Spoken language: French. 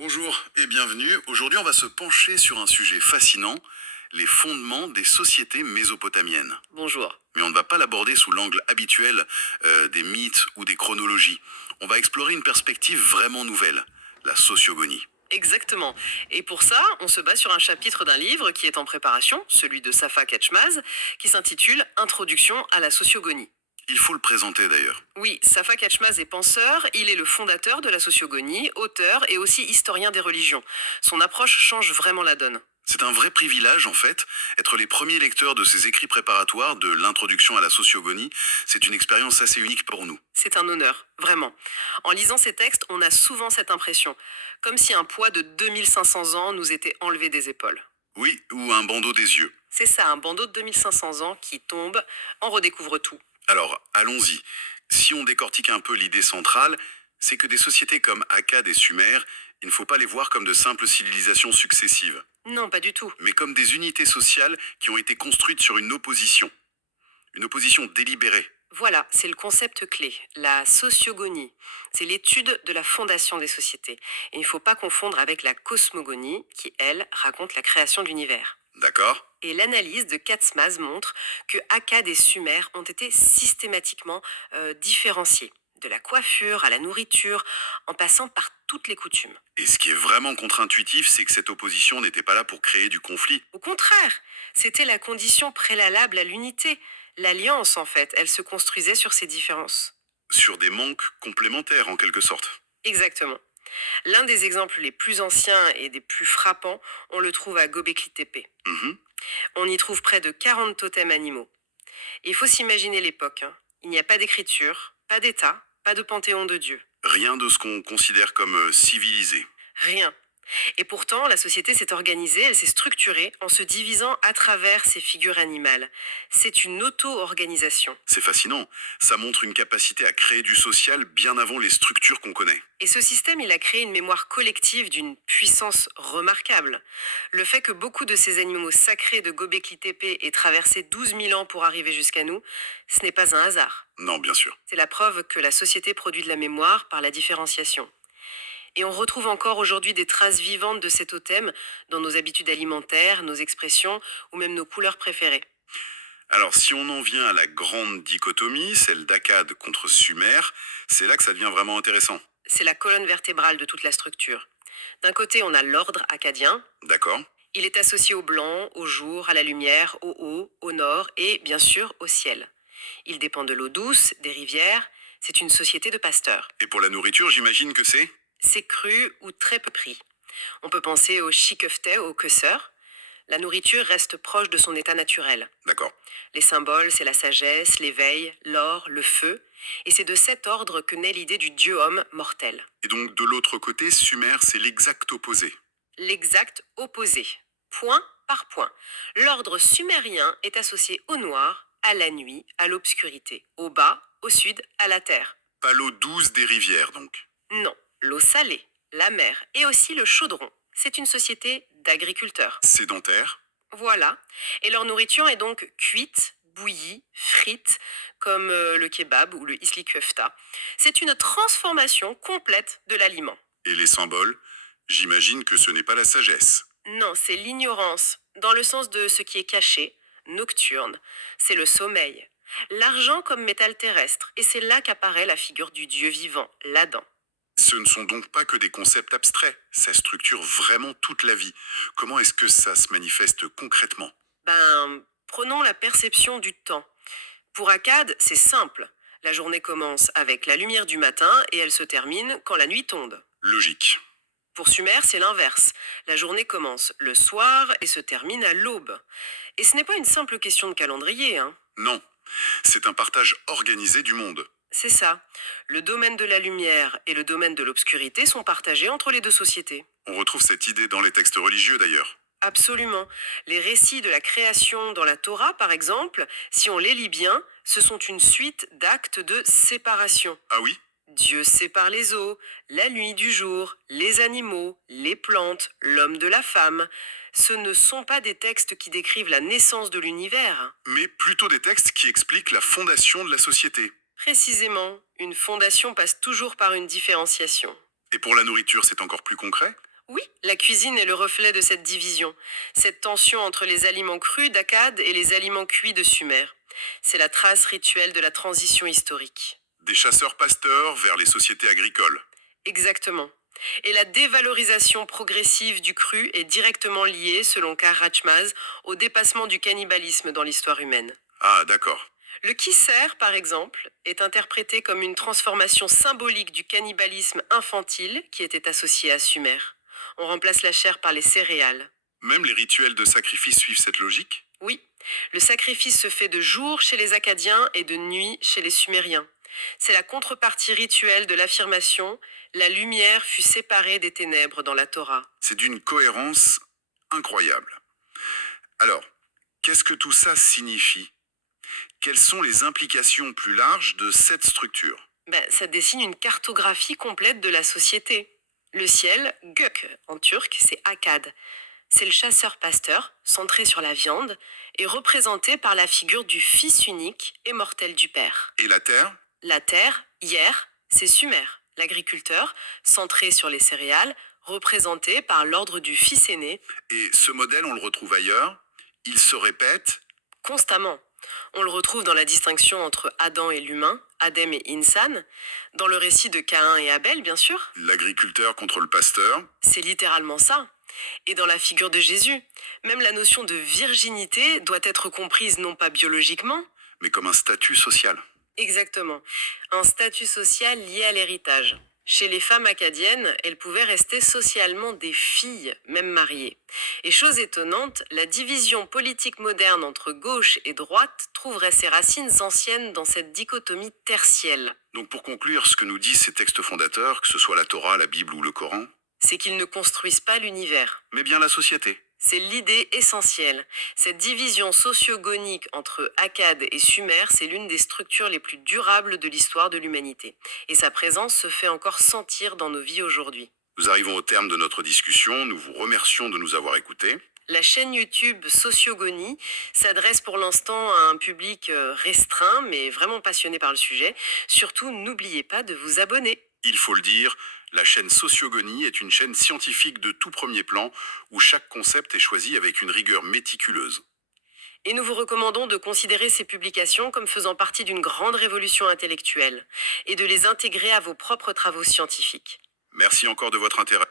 Bonjour et bienvenue. Aujourd'hui, on va se pencher sur un sujet fascinant, les fondements des sociétés mésopotamiennes. Bonjour. Mais on ne va pas l'aborder sous l'angle habituel des mythes ou des chronologies. On va explorer une perspective vraiment nouvelle, la sociogonie. Exactement. Et pour ça, on se base sur un chapitre d'un livre qui est en préparation, celui de Safa Ketchmaz, qui s'intitule Introduction à la sociogonie. Il faut le présenter d'ailleurs. Oui, Safa Ketchmaz est penseur, il est le fondateur de la sociogonie, auteur et aussi historien des religions. Son approche change vraiment la donne. C'est un vrai privilège en fait, être les premiers lecteurs de ces écrits préparatoires de l'introduction à la sociogonie, c'est une expérience assez unique pour nous. C'est un honneur, vraiment. En lisant ces textes, on a souvent cette impression, comme si un poids de 2500 ans nous était enlevé des épaules. Oui, ou un bandeau des yeux. C'est ça, un bandeau de 2500 ans qui tombe, on redécouvre tout. Alors, allons-y. Si on décortique un peu l'idée centrale, c'est que des sociétés comme Akkad et Sumer, il ne faut pas les voir comme de simples civilisations successives, Non, pas du tout. mais comme des unités sociales qui ont été construites sur une opposition délibérée. Voilà, c'est le concept clé, la sociogonie. C'est l'étude de la fondation des sociétés. Et il ne faut pas confondre avec la cosmogonie, qui, elle, raconte la création de l'univers. D'accord? Et l'analyse de Katzmaz montre que Akkad et Sumer ont été systématiquement différenciés, de la coiffure à la nourriture, en passant par toutes les coutumes. Et ce qui est vraiment contre-intuitif, c'est que cette opposition n'était pas là pour créer du conflit. Au contraire, c'était la condition préalable à l'unité. L'alliance, en fait, elle se construisait sur ces différences. Sur des manques complémentaires en quelque sorte. Exactement. L'un des exemples les plus anciens et des plus frappants, on le trouve à Göbekli Tepe. Mhm. On y trouve près de 40 totems animaux. Et il faut s'imaginer l'époque, hein. Il n'y a pas d'écriture, pas d'État, pas de panthéon de dieux. Rien de ce qu'on considère comme civilisé. Rien. Et pourtant, la société s'est organisée, elle s'est structurée en se divisant à travers ces figures animales. C'est une auto-organisation. C'est fascinant. Ça montre une capacité à créer du social bien avant les structures qu'on connaît. Et ce système, il a créé une mémoire collective d'une puissance remarquable. Le fait que beaucoup de ces animaux sacrés de Göbekli Tepe aient traversé 12 000 ans pour arriver jusqu'à nous, ce n'est pas un hasard. Non, bien sûr. C'est la preuve que la société produit de la mémoire par la différenciation. Et on retrouve encore aujourd'hui des traces vivantes de ces totems dans nos habitudes alimentaires, nos expressions ou même nos couleurs préférées. Alors, si on en vient à la grande dichotomie, celle d'Akkad contre Sumer, c'est là que ça devient vraiment intéressant. C'est la colonne vertébrale de toute la structure. D'un côté, on a l'ordre akkadien. D'accord? Il est associé au blanc, au jour, à la lumière, au haut, au nord et bien sûr au ciel. Il dépend de l'eau douce, des rivières. C'est une société de pasteurs. Et pour la nourriture, j'imagine que c'est? C'est cru ou très peu pris. On peut penser au shikefte, au quesseur. La nourriture reste proche de son état naturel. D'accord. Les symboles, c'est la sagesse, l'éveil, l'or, le feu. Et c'est de cet ordre que naît l'idée du dieu-homme mortel. Et donc, de l'autre côté, Sumer, c'est l'exact opposé. L'exact opposé. Point par point. L'ordre sumérien est associé au noir, à la nuit, à l'obscurité, au bas, au sud, à la terre. Pas l'eau douce des rivières, donc. Non, l'eau salée, la mer et aussi le chaudron. C'est une société d'agriculteurs. Sédentaire. Voilà. Et leur nourriture est donc cuite, bouillie, frite, comme le kebab ou le isli köfta. C'est une transformation complète de l'aliment. Et les symboles, j'imagine que ce n'est pas la sagesse. Non, c'est l'ignorance, dans le sens de ce qui est caché, nocturne. C'est le sommeil. L'argent comme métal terrestre, et c'est là qu'apparaît la figure du Dieu vivant, l'Adam. Ce ne sont donc pas que des concepts abstraits, ça structure vraiment toute la vie. Comment est-ce que ça se manifeste concrètement? Prenons la perception du temps. Pour Akkad, c'est simple. La journée commence avec la lumière du matin et elle se termine quand la nuit tombe. Logique. Pour Sumer, c'est l'inverse. La journée commence le soir et se termine à l'aube. Et ce n'est pas une simple question de calendrier, hein. Non, c'est un partage organisé du monde. C'est ça. Le domaine de la lumière et le domaine de l'obscurité sont partagés entre les deux sociétés. On retrouve cette idée dans les textes religieux d'ailleurs. Absolument. Les récits de la création dans la Torah, par exemple, si on les lit bien, ce sont une suite d'actes de séparation. Ah oui? Dieu sépare les eaux, la nuit du jour, les animaux, les plantes, l'homme de la femme. Ce ne sont pas des textes qui décrivent la naissance de l'univers. Mais plutôt des textes qui expliquent la fondation de la société. Précisément, une fondation passe toujours par une différenciation. Et pour la nourriture, c'est encore plus concret? Oui, la cuisine est le reflet de cette division, cette tension entre les aliments crus d'Akkad et les aliments cuits de Sumer. C'est la trace rituelle de la transition historique. Des chasseurs-pasteurs vers les sociétés agricoles. Exactement. Et la dévalorisation progressive du cru est directement liée, selon Karl Rachmaz, au dépassement du cannibalisme dans l'histoire humaine. Ah, d'accord. Le kisser, par exemple, est interprété comme une transformation symbolique du cannibalisme infantile qui était associé à Sumer. On remplace la chair par les céréales. Même les rituels de sacrifice suivent cette logique? Oui, le sacrifice se fait de jour chez les Akkadiens et de nuit chez les Sumériens. C'est la contrepartie rituelle de l'affirmation la lumière fut séparée des ténèbres dans la Torah. C'est d'une cohérence incroyable. Alors, qu'est-ce que tout ça signifie? Quelles sont les implications plus larges de cette structure? Ça dessine une cartographie complète de la société. Le ciel, gök en turc, c'est Akkad. C'est le chasseur-pasteur, centré sur la viande, et représenté par la figure du fils unique et mortel du père. Et la terre? La terre, hier, c'est Sumer, l'agriculteur, centré sur les céréales, représenté par l'ordre du fils aîné. Et ce modèle, on le retrouve ailleurs. Il se répète. Constamment. On le retrouve dans la distinction entre Adam et l'humain, Adem et Insan, dans le récit de Caïn et Abel, bien sûr, L'agriculteur contre le pasteur. c'est littéralement ça. Et dans la figure de Jésus, même la notion de virginité doit être comprise non pas biologiquement, Mais comme un statut social. exactement, un statut social lié à l'héritage. Chez les femmes akkadiennes, elles pouvaient rester socialement des filles, même mariées. Et chose étonnante, la division politique moderne entre gauche et droite trouverait ses racines anciennes dans cette dichotomie tertielle. Donc pour conclure, ce que nous disent ces textes fondateurs, que ce soit la Torah, la Bible ou le Coran, C'est qu'ils ne construisent pas l'univers. mais bien la société. C'est l'idée essentielle. Cette division sociogonique entre Akkad et Sumer, c'est l'une des structures les plus durables de l'histoire de l'humanité. Et sa présence se fait encore sentir dans nos vies aujourd'hui. Nous arrivons au terme de notre discussion. Nous vous remercions de nous avoir écoutés. La chaîne YouTube Sociogonie s'adresse pour l'instant à un public restreint, mais vraiment passionné par le sujet. Surtout, n'oubliez pas de vous abonner. Il faut le dire, la chaîne Sociogonie est une chaîne scientifique de tout premier plan où chaque concept est choisi avec une rigueur méticuleuse. Et nous vous recommandons de considérer ces publications comme faisant partie d'une grande révolution intellectuelle et de les intégrer à vos propres travaux scientifiques. Merci encore de votre intérêt.